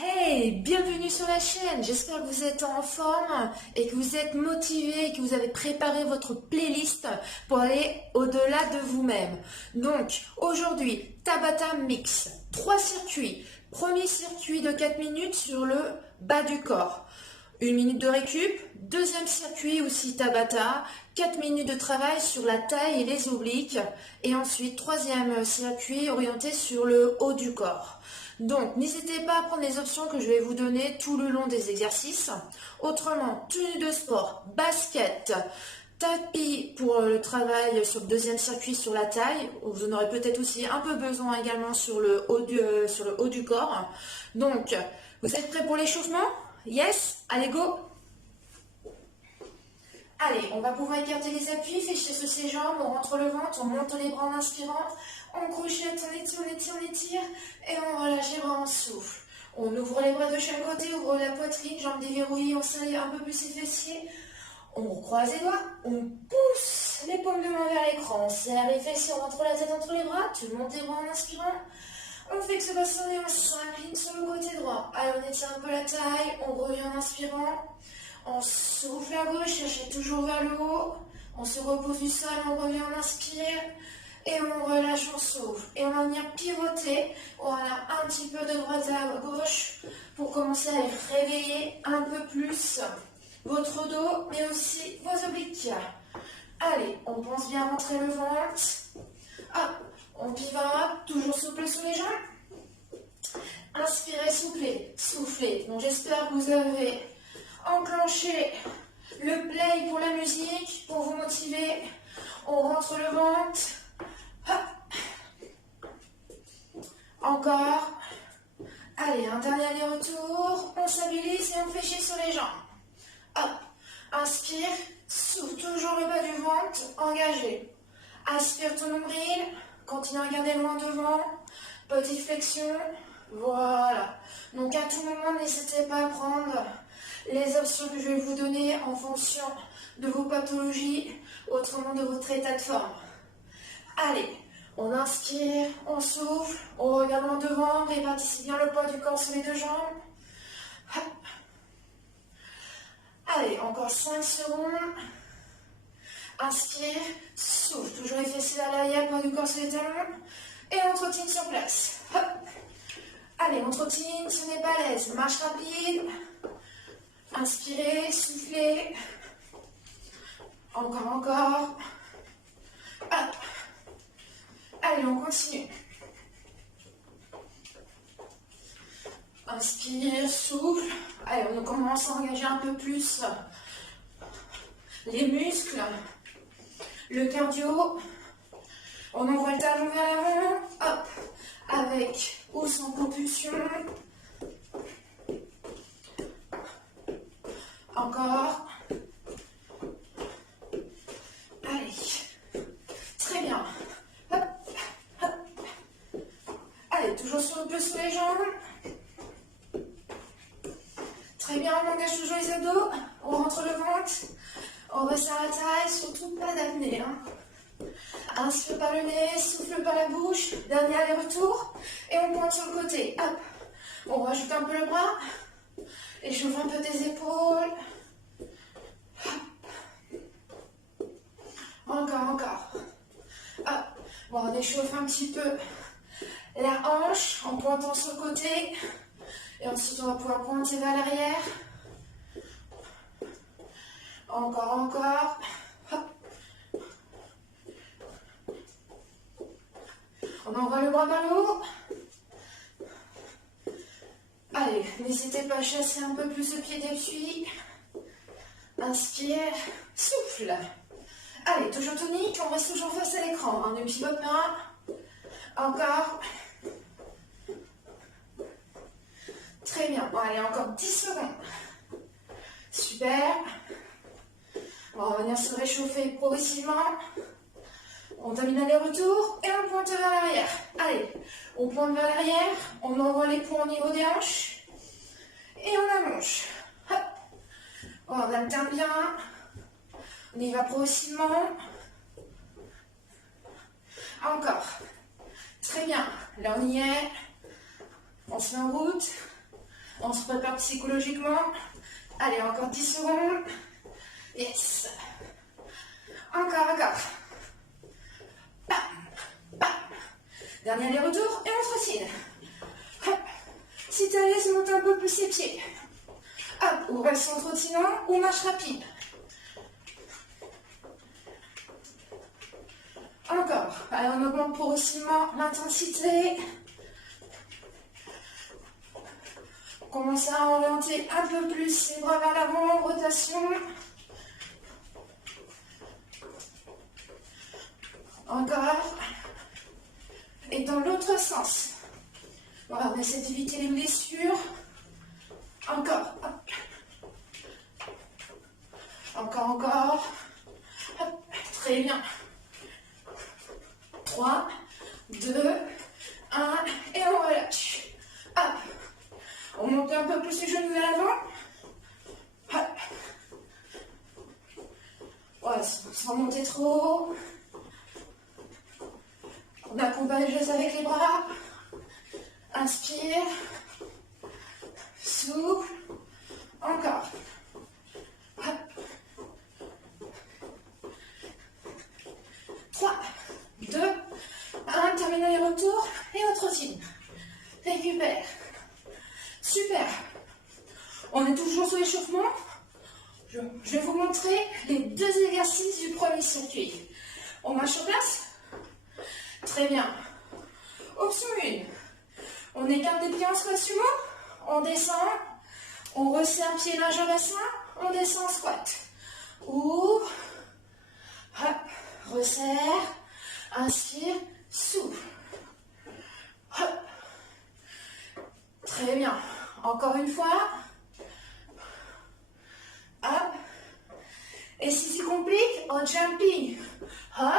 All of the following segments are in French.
Hey, bienvenue sur la chaîne. J'espère que vous êtes en forme et que vous êtes motivé et que vous avez préparé votre playlist pour aller au-delà de vous-même. Donc, aujourd'hui, Tabata Mix. 3 circuits. Premier circuit de 4 minutes sur le bas du corps. 1 minute de récup. Deuxième circuit aussi Tabata. 4 minutes de travail sur la taille et les obliques. Et ensuite, troisième circuit orienté sur le haut du corps. Donc, n'hésitez pas à prendre les options que je vais vous donner tout le long des exercices. Autrement, tenue de sport, basket, tapis pour le travail sur le deuxième circuit sur la taille. Vous en aurez peut-être aussi un peu besoin également sur le haut du corps. Donc, vous êtes prêts pour l'échauffement? Yes? Allez, go! Allez, on va pouvoir écarter les appuis, fléchir sur ses jambes, on rentre le ventre, on monte les bras en inspirant, on crochette, on étire, et on relâche les bras, on souffle. On ouvre les bras de chaque côté, ouvre la poitrine, jambes déverrouillées, on serre un peu plus les fessiers. On croise les doigts, on pousse les paumes de main vers l'écran, on serre les fessiers, on rentre la tête entre les bras, tu montes les bras en inspirant. On fait que ce bassin et on s'incline sur le côté droit. Allez, on étire un peu la taille, on revient en inspirant. On souffle à gauche, cherchez toujours vers le haut. On se repose du sol, on revient, on inspire. Et on relâche, on souffle. Et on va venir pivoter. Voilà, un petit peu de droite à gauche pour commencer à réveiller un peu plus votre dos, mais aussi vos obliques. Allez, on pense bien rentrer le ventre. Hop, on pivote, toujours souple sous les jambes. Inspirez, soufflez, soufflez. Donc j'espère que vous avez enclenchez le play pour la musique, pour vous motiver. On rentre le ventre. Hop. Encore. Allez, un dernier aller-retour. On stabilise et on fléchit sur les jambes. Hop. Inspire. Souffle toujours le bas du ventre. Engagé. Aspire ton nombril. Continue à regarder loin devant. Petite flexion. Voilà. Donc à tout moment, n'hésitez pas à prendre les options que je vais vous donner en fonction de vos pathologies, autrement de votre état de forme. Allez, on inspire, on souffle, on regarde en devant, répartissez bien le poids du corps sur les deux jambes. Hop. Allez, encore 5 secondes. Inspire, souffle, toujours les fessiers vers l'arrière, poids du corps sur les talons. Et on trottine sur place. Hop. Allez, on trottine, si on n'est pas à l'aise, marche rapide. Inspirez, soufflez. Encore. Hop. Allez, on continue. Inspire, souffle. Allez, on commence à engager un peu plus les muscles, le cardio. On envoie le talon vers l'avant. Hop. Avec ou sans propulsion. Encore. Allez. Très bien. Hop, hop. Allez, toujours sur le peu sous les jambes. Très bien, on engage toujours les abdos. On rentre le ventre. On resserre la taille, surtout pas d'apnée. Inspire par le nez, souffle par la bouche. Dernier aller-retour. Et on pointe sur le côté. Hop. On rajoute un peu le bras. Échauffe un peu tes épaules. Encore. Hop. Bon, on échauffe un petit peu la hanche en pointant sur le côté. Et ensuite, on va pouvoir pointer vers l'arrière. Encore. Hop. On envoie le bras vers le haut. Allez, n'hésitez pas à chasser un peu plus le pied d'appui. Inspire, souffle. Allez, toujours tonique, on reste toujours face à l'écran. Ne pivote pas. Encore. Très bien. Bon, allez, encore 10 secondes. Super. Bon, on va venir se réchauffer progressivement. On termine aller-retour et on pointe vers l'arrière. Allez, on pointe vers l'arrière, on envoie les poings au niveau des hanches et on allonge. Hop. On alterne bien. On y va progressivement. Encore. Très bien. Là, on y est. On se met en route. On se prépare psychologiquement. Allez, encore 10 secondes. Yes. Encore. Bam, bam. Dernier aller-retour et on trottine. Hop. Si t'es à l'aise, monte un peu plus ses pieds. Hop, ou reste en trottinant ou marche rapide. Encore. Allez, on augmente progressivement l'intensité. Commence à orienter un peu plus ses bras vers l'avant, rotation. Encore. Et dans l'autre sens. Voilà, on essaie d'éviter les blessures. Encore. Hop. Encore. Hop. Très bien. 3, 2, 1, et on relâche. Hop. On monte un peu plus les genoux vers l'avant. Hop. Voilà, sans monter trop haut. On accompagne juste avec les bras. Inspire. Souffle. Encore. Hop. 3, 2, 1. Terminez les retours et on trottine. Récupère. Super. On est toujours sur l'échauffement. Je vais vous montrer les 2 exercices du premier circuit. On marche sur place. Très bien. Option 1. On écarte les pieds en squat sumo. On descend. On resserre pied largeur bassin. On descend en squat. Ouvre. Hop. Resserre. Inspire. Souffle. Hop. Très bien. Encore une fois. Hop. Et si c'est compliqué, en jumping. Hop.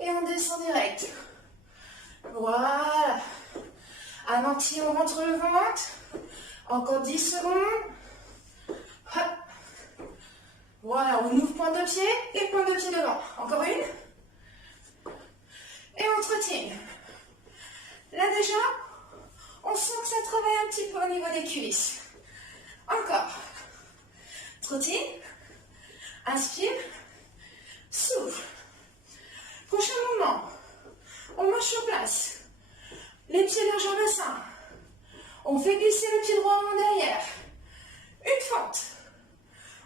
Et on descend direct. Voilà. À moitié, on rentre le ventre. Encore 10 secondes. Hop. Voilà, on ouvre pointe de pied et pointe de pied devant. Encore une. Et on trottine. Là déjà, on sent que ça travaille un petit peu au niveau des cuisses. Encore. Trottine. Inspire. Souffle. Prochain mouvement. On marche sur place. Les pieds largeur bassin. On fait glisser le pied droit en derrière. Une fente.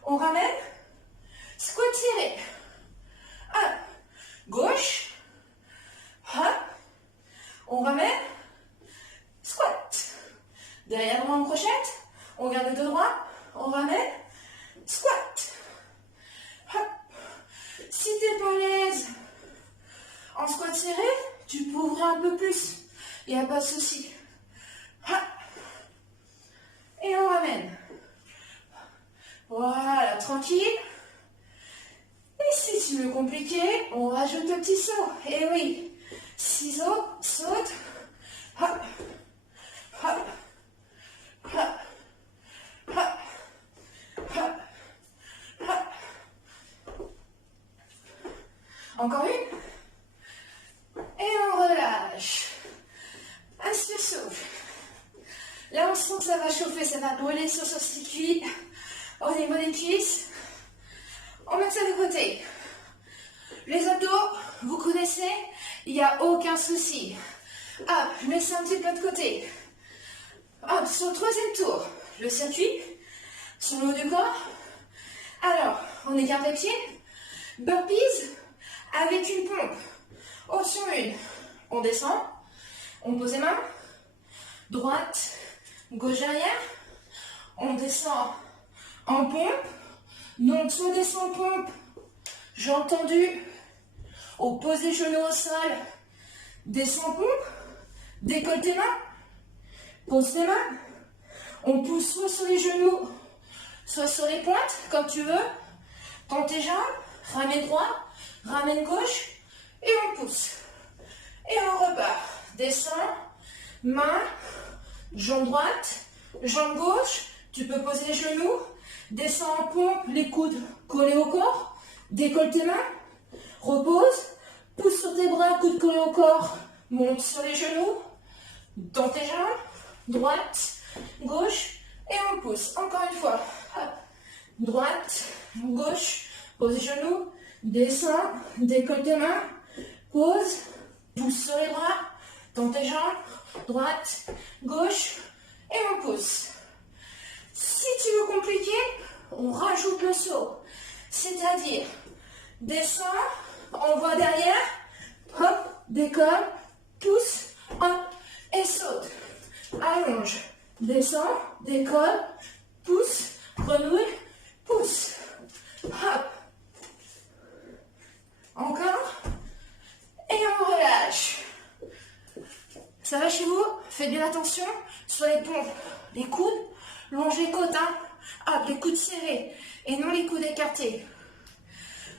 On ramène. Squat tiré. Hop. Gauche. Hop. On ramène. Squat. Derrière droit en crochette. On garde le dos droit. On ramène. Squat. Hop. Si t'es pas à l'aise en squat serré, tu peux ouvrir un peu plus. Il n'y a pas de souci. Hop. Et on ramène. Voilà, tranquille. Et si tu veux compliquer, on rajoute le petit saut. Et oui, ciseaux, saute. Hop. Hop. Hop. Hop. Hop. Hop. Encore une. Et on relâche. Inspire, souffle. Là, on sent que ça va chauffer, ça va brûler sur ce circuit. Au niveau des cuisses. On met ça de côté. Les abdos, vous connaissez, il n'y a aucun souci. Hop, je mets ça un petit peu de côté. Hop, sur le 3e tour, le circuit, sur le haut du corps. Alors, on écarte les pieds. Burpees avec une pompe. Option 1. On descend. On pose les mains. Droite, gauche derrière. On descend en pompe. Donc, soit descend en pompe. J'ai entendu. On pose les genoux au sol. Descend en pompe. Décolle tes mains. Pose tes mains. On pousse soit sur les genoux, soit sur les pointes, comme tu veux. Tends tes jambes. Ramène droit. Ramène gauche. Et on pousse. Et on repart. Descend. Main. Jambe droite. Jambe gauche. Tu peux poser les genoux. Descends en pompe. Les coudes collés au corps. Décolle tes mains. Repose. Pousse sur tes bras. Coudes collés au corps. Monte sur les genoux. Tends tes jambes. Droite. Gauche. Et on pousse. Encore une fois. Hop. Droite, gauche, pose les genoux, descends, décolle tes mains, pose, pousse sur les bras, tends tes jambes, droite, gauche, et on pousse. Si tu veux compliquer, on rajoute le saut. C'est-à-dire, descends, envoie derrière, hop, décolle, pousse, hop, et saute. Allonge, descends, décolle, pousse, renouille, pousse. Hop. Encore. Et on relâche. Ça va chez vous? Faites bien attention sur les pompes. Les coudes, longe les côtes. Hein. Hop, les coudes serrés. Et non les coudes écartés.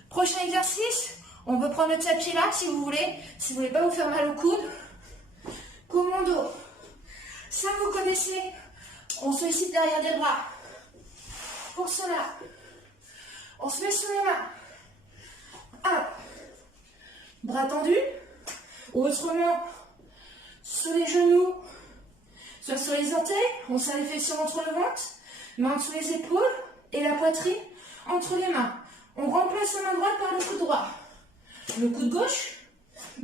Prochain exercice. On peut prendre le tapis là si vous voulez. Si vous voulez pas vous faire mal au coude. Commando. Ça vous connaissez. On sollicite derrière des bras. Pour cela, on se met sur les mains. Hop. Bras tendus. Ou autrement, sur les genoux, soit sur les orteils. On serre les fessiers entre le ventre. Main sous les épaules et la poitrine entre les mains. On remplace la main droite par le coude droit. Le coude gauche,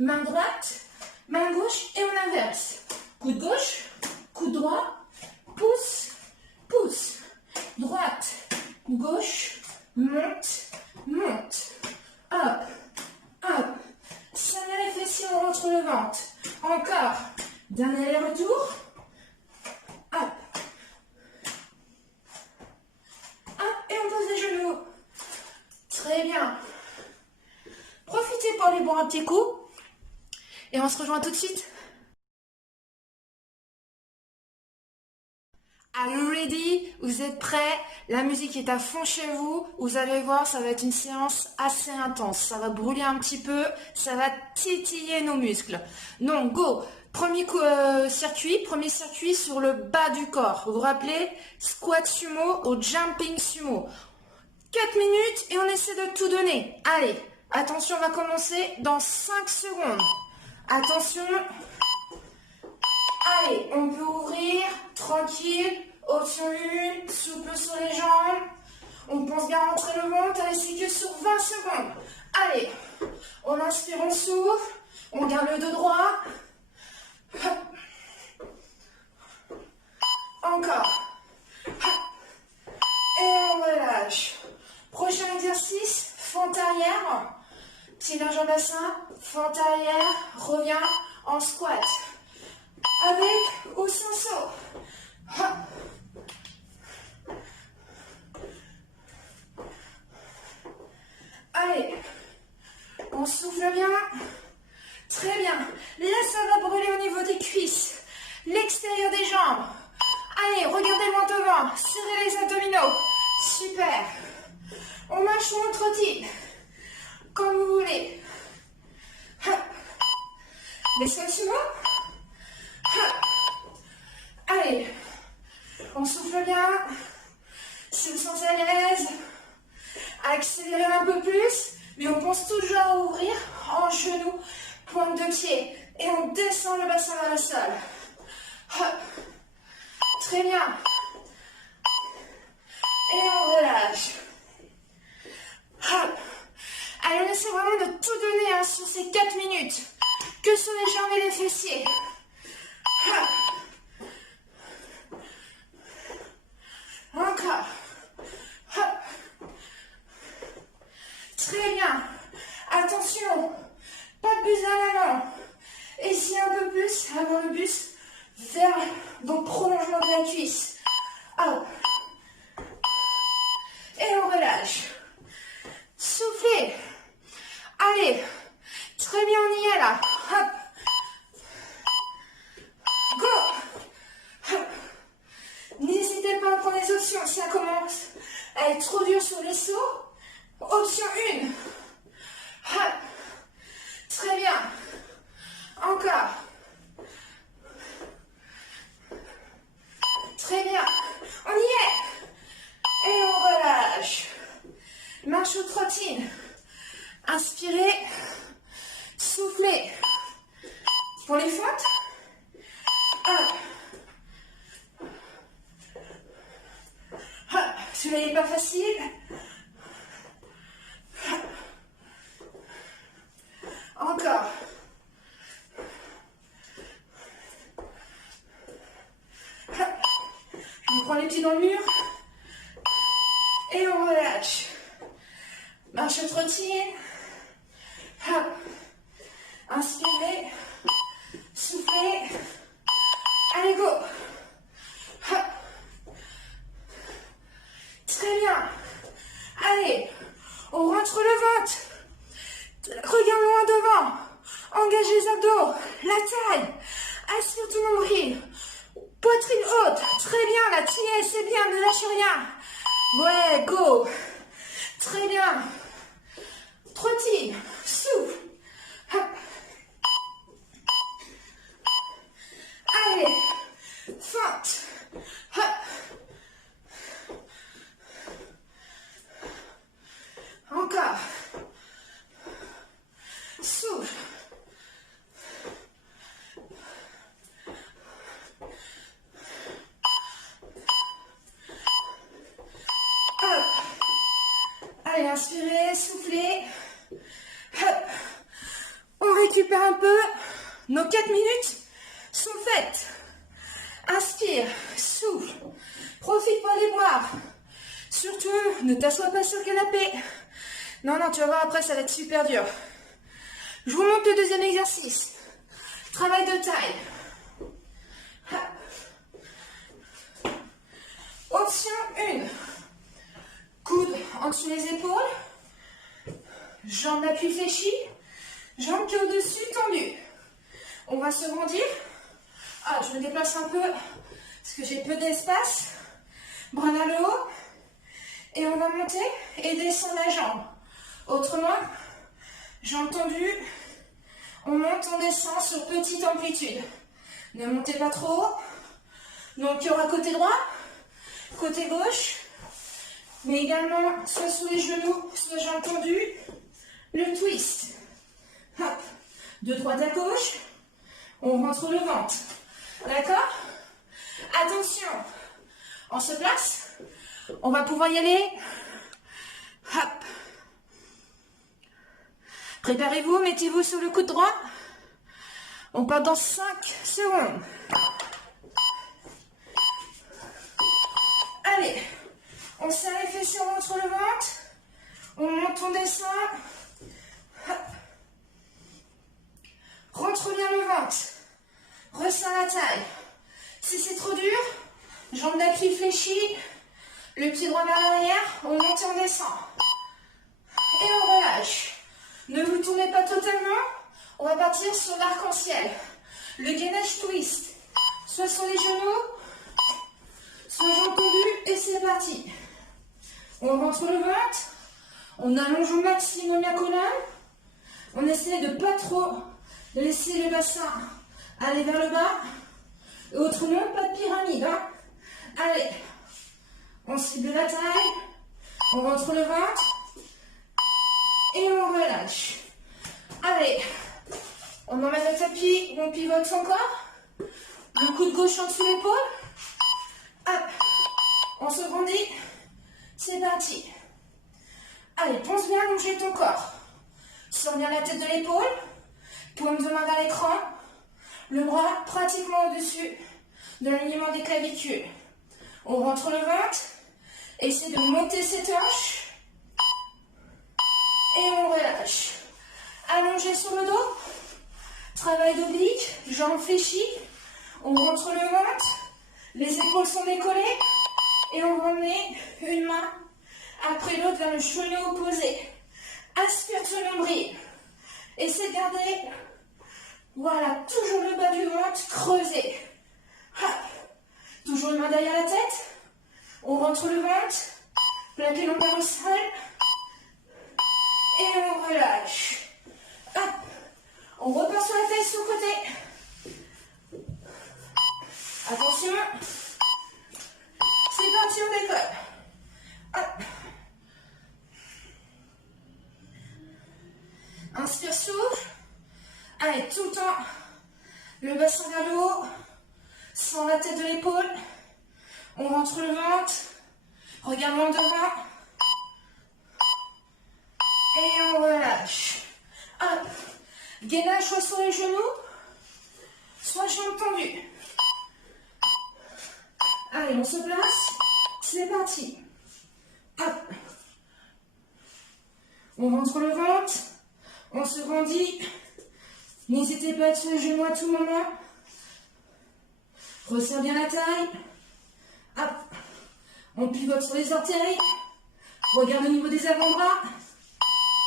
main droite, main gauche et on inverse. Coude gauche, coude droit, pouce, pouce. Droite, gauche, monte, monte. Hop, hop. Serre les fessiers, on rentre le ventre. Encore. Dernier aller-retour. Hop. Hop, et on pose les genoux. Très bien. Profitez pour aller boire un petit coup. Et on se rejoint tout de suite. Are you ready? Vous êtes prêts? La musique est à fond chez vous. Vous allez voir, ça va être une séance assez intense. Ça va brûler un petit peu. Ça va titiller nos muscles. Donc, go! Premier circuit sur le bas du corps. Vous vous rappelez? Squat sumo au jumping sumo. 4 minutes et on essaie de tout donner. Allez, attention, on va commencer dans 5 secondes. Attention. Allez, on peut ouvrir, tranquille, option 1, souple sur les jambes. On pense bien rentrer le ventre, allez, c'est que sur 20 secondes. Allez, on inspire, on souffle, on garde le dos droit. Encore. Et on relâche. Prochain exercice, fente arrière. Pied large en bassin, fente arrière, reviens en squat. Avec ou sans saut. Allez, on souffle bien. Très bien. Là, ça va brûler au niveau des cuisses. L'extérieur des jambes. Allez, regardez le ventre devant. Serrez les abdominaux. Super. On marche ou on trottine. Comme vous voulez. Les sols sumo. Allez, on souffle bien. Si vous sentez à l'aise, accélérez un peu plus, mais on pense toujours à ouvrir en genoux, pointe de pied, et on descend le bassin vers le sol. Hop. Très bien. Et on relâche. Hop. Allez, on essaie vraiment de tout donner hein, sur ces 4 minutes, que sur les jambes et les fessiers. Hop. Encore. Hop. Très bien. Attention. Pas de bus à l'avant. Essayez un peu plus, avoir le bus vers donc prolongement de la cuisse. Hop. Et on relâche. Soufflez. Allez. Très bien, on y est là. Hop. Go. Hop. N'hésitez pas à prendre les options. Si ça commence à être trop dur sur les sauts, option 1. Hop. Très bien. Encore. Très bien. On y est. Et on relâche. Marche ou trottine. Inspirez. Soufflez. Pour les fentes. Hop. Celui-là n'est pas facile. Encore. On prend les pieds dans le mur. Et on relâche. Marche trottine. Hop. Inspirez. Soufflez. Allez, go. Hop. Très bien. Allez. On rentre le ventre. Regarde loin devant. Engage les abdos. La taille. Aspire ton nombril. Poitrine haute. Très bien. La tienne, c'est bien. Ne lâche rien. Ouais, go. Très bien. Trottine. Souffle. Hop. Allez. Fente. Hop. Encore. Souffle. Hop. Allez, inspirez, soufflez. Hop. On récupère un peu. Nos 4 minutes sont faites. Inspire, souffle. Profite pour aller boire. Surtout, ne t'assois pas sur le canapé. Non, tu vas voir après, ça va être super dur. Je vous montre le deuxième exercice. Travail de taille. Option 1. Coude en dessous les épaules. Jambes d'appui fléchies. Jambes qui au-dessus tendues. On va se grandir. Ah, je me déplace un peu parce que j'ai peu d'espace. Bras vers le haut. Et on va monter et descendre la jambe. Autrement, jambes tendues. On monte, on descend sur petite amplitude. Ne montez pas trop haut. Donc, il y aura côté droit, côté gauche. Mais également, soit sous les genoux, soit jambes tendues. Le twist. Hop. De droite à gauche. On rentre le ventre. D'accord? Attention. On se place. On va pouvoir y aller. Hop. Préparez-vous, mettez-vous sur le coude droit. On part dans 5 secondes. Allez. On serre les fessiers, on rentre le ventre. On monte, on descend. Hop. Rentre bien le ventre. Resserre la taille. Si c'est trop dur, jambes d'appui fléchies. Le pied droit vers l'arrière. On monte et on descend. Et on relâche. Ne vous tournez pas totalement. On va partir sur l'arc-en-ciel. Le gainage twist. Soit sur les genoux, soit jambes tendues. Et c'est parti. On rentre le ventre. On allonge au maximum la colonne. On essaie de pas trop laisser le bassin aller vers le bas. Et autrement, pas de pyramide. Hein. Allez. On cible la taille. On rentre le ventre. Et on relâche. Allez. On emmène le tapis. On pivote encore. Le coude gauche en dessous l'épaule. Hop. On se grandit. C'est parti. Allez, pense bien à allonger ton corps. Sors bien la tête de l'épaule. Paume de main vers l'écran. Le bras pratiquement au-dessus de l'alignement des clavicules. On rentre le ventre. Essaie de monter ses hanches. Et on relâche. Allongé sur le dos. Travail d'oblique. Jambes fléchies. On rentre le ventre. Les épaules sont décollées. Et on remet une main après l'autre vers le genou opposé. Aspire ton nombril. Essaie de garder, voilà, toujours le bas du ventre creusé. Hop. Toujours une main derrière la tête. On rentre le ventre. Plaquez l'ombre au sol. Et on relâche. Hop. On repart sur la taille sur le côté. Attention. C'est parti, on décolle. Hop. Inspire, souffle. Allez, tout le temps, le bassin vers le haut, sans la tête de l'épaule. On rentre le ventre. Regardons devant. Et on relâche. Hop. Gainage soit sur les genoux, soit jambes tendues. Allez, on se place. C'est parti. Hop. On rentre le ventre. On se grandit. N'hésitez pas à être sur les genoux à tout moment. Resserre bien la taille. Hop. On pivote sur les orteils. Regarde au niveau des avant-bras.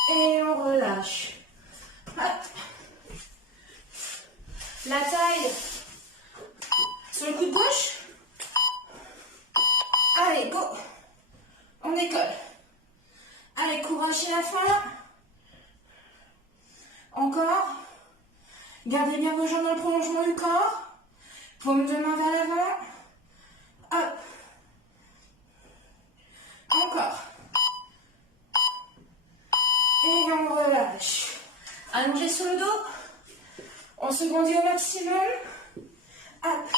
Et on relâche. Hop. La taille sur le coude gauche. Allez, go. On décolle. Allez, courage à la fin. Encore. Gardez bien vos jambes dans le prolongement du corps. Paume de main vers l'avant. Hop. Encore. Et on relâche. Allongez sur le dos. On se grandit au maximum. Hop.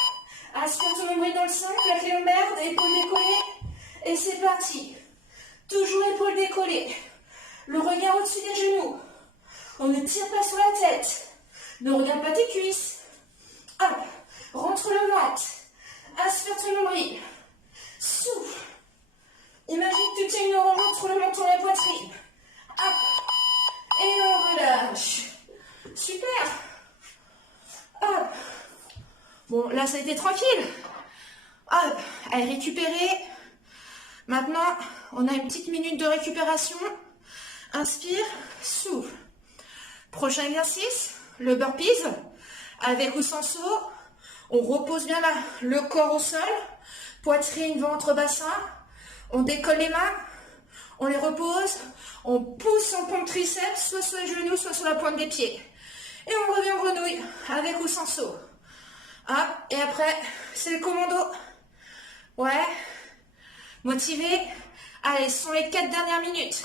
Aspire ton nombril dans le sein, plaque les lombaires, épaules décollées. Et c'est parti. Toujours épaules décollées. Le regard au-dessus des genoux. On ne tire pas sur la tête. Ne regarde pas tes cuisses. Hop. Rentre le ventre. Aspire ton nombril. Souffle. Imagine que tu tiens une orange entre le menton et la poitrine. Hop. Et on relâche. Super. Hop. Bon, là, ça a été tranquille. Hop. Allez, récupérer. Maintenant, on a une petite minute de récupération. Inspire, souffle. Prochain exercice, le burpees. Avec ou sans saut. On repose bien le corps au sol. Poitrine, ventre, bassin. On décolle les mains. On les repose. On pousse en pompe triceps, soit sur les genoux, soit sur la pointe des pieds. Et on revient en grenouille, avec ou sans saut. Hop, et après, c'est le commando. Ouais. Motivé. Allez, ce sont les 4 dernières minutes.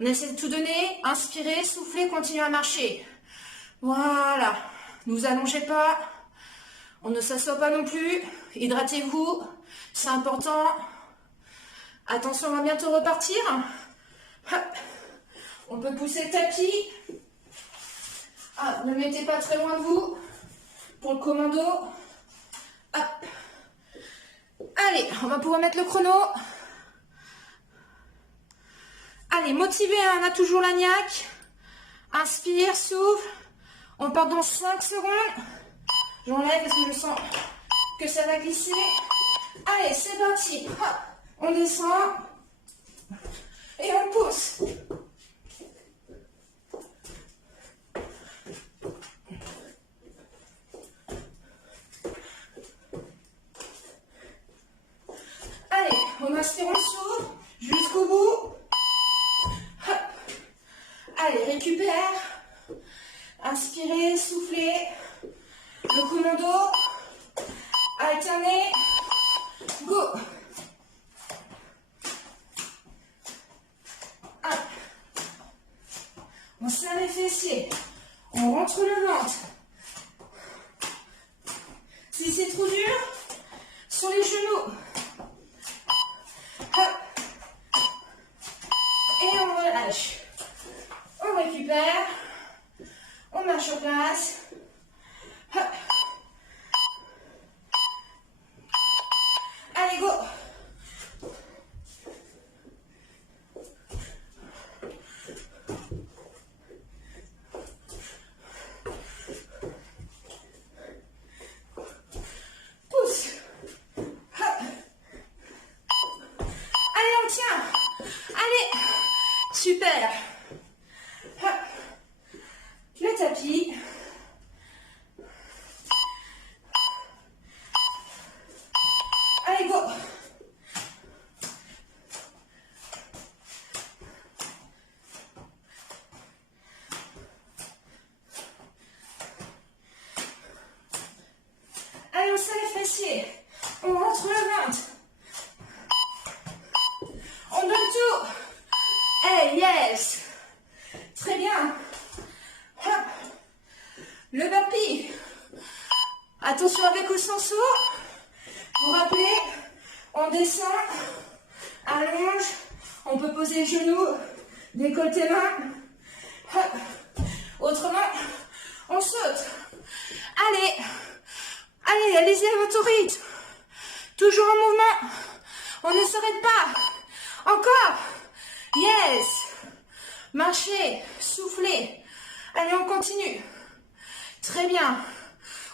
On essaie de tout donner. Inspirez, soufflez, continuez à marcher. Voilà. Ne vous allongez pas. On ne s'assoit pas non plus. Hydratez-vous. C'est important. Attention, on va bientôt repartir. Hop. On peut pousser le tapis. Ah, ne le mettez pas très loin de vous. Pour le commando. Hop. Allez, on va pouvoir mettre le chrono. Allez, motivé, hein, on a toujours la niaque. Inspire, souffle. On part dans 5 secondes. J'enlève parce que je sens que ça va glisser. Allez, c'est parti. Hop. On descend. Et on pousse. Allez, on inspire en dessous, jusqu'au bout. Hop. Allez, récupère. Inspirez, soufflez. Le commando. Alternez. Go. Hop. On serre les fessiers. On rentre le ventre. Si c'est trop dur, sur les genoux. Hop. Et on relâche. On récupère. On marche en place. Hop. Allez, go. Pousse. Hop. Allez, on tient. Allez. Super. Hop. Le tapis. Allez, go. Allez, on serre les fessiers. On rentre le ventre. On donne tout. Hey, yes. Très bien. Hop. Le burpee. Attention avec ou sans saut. Vous rappelez, on descend allonge. On peut poser les genoux, décolleter main. Hop. Autrement, on saute. Allez, allez, allez-y à votre rythme. Toujours en mouvement. On ne s'arrête pas. Encore. Yes. Marchez, soufflez. Allez, on continue. Très bien.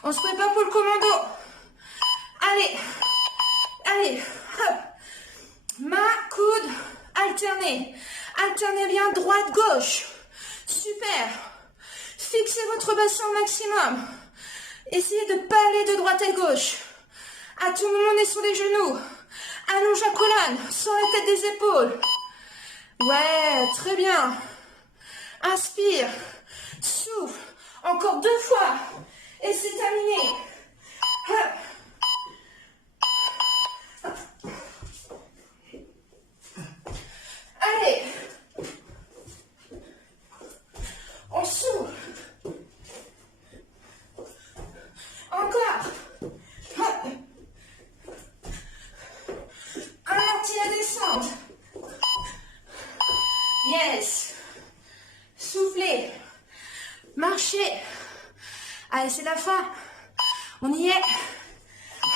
On se prépare pour le commando. Allez, allez, hop. Main, coude, alternez. Alternez bien droite-gauche. Super. Fixez votre bassin au maximum. Essayez de ne pas aller de droite à gauche. À tout moment, on est sur les genoux. Allonge la colonne, sur la tête des épaules. Ouais, très bien. Inspire. Souffle. Encore 2 fois. Et c'est terminé. Hop. Allez. On souffle. Encore. Hop. Ralentis la descente. Yes. Soufflez. Marchez. Allez, c'est la fin. On y est.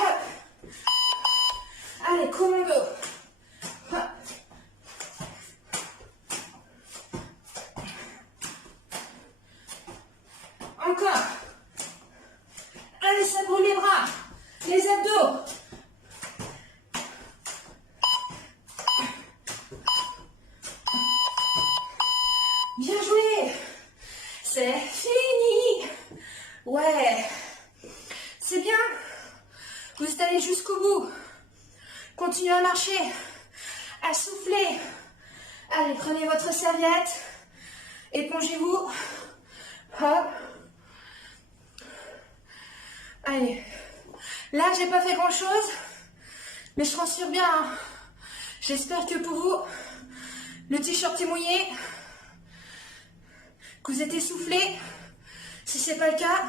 Hop. Allez, commando. Hop. Encore. Allez, ça brûle les bras. Les abdos. Bien joué. C'est fini. Ouais. C'est bien. Vous êtes allé jusqu'au bout. Continuez à marcher. À souffler. Allez, prenez votre serviette. Épongez-vous. Hop. Allez. Là, j'ai pas fait grand chose. Mais je transpire bien. Hein. J'espère que pour vous, le t-shirt est mouillé. Que vous êtes essoufflé. Si c'est pas le cas,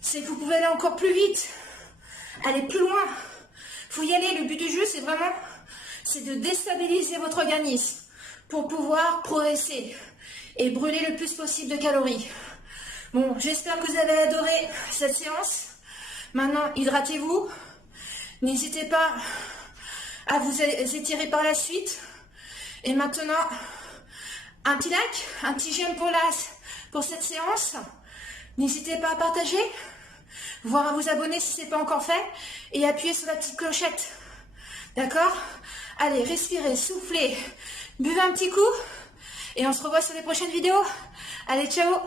c'est que vous pouvez aller encore plus vite. Aller plus loin. Faut y aller. Le but du jeu, c'est de déstabiliser votre organisme pour pouvoir progresser et brûler le plus possible de calories. Bon, j'espère que vous avez adoré cette séance. Maintenant, hydratez-vous. N'hésitez pas à vous étirer par la suite. Et maintenant, un petit like, un petit j'aime pour cette séance. N'hésitez pas à partager, voire à vous abonner si ce n'est pas encore fait, et appuyez sur la petite clochette. D'accord? Allez, respirez, soufflez, buvez un petit coup, et on se revoit sur les prochaines vidéos. Allez, ciao!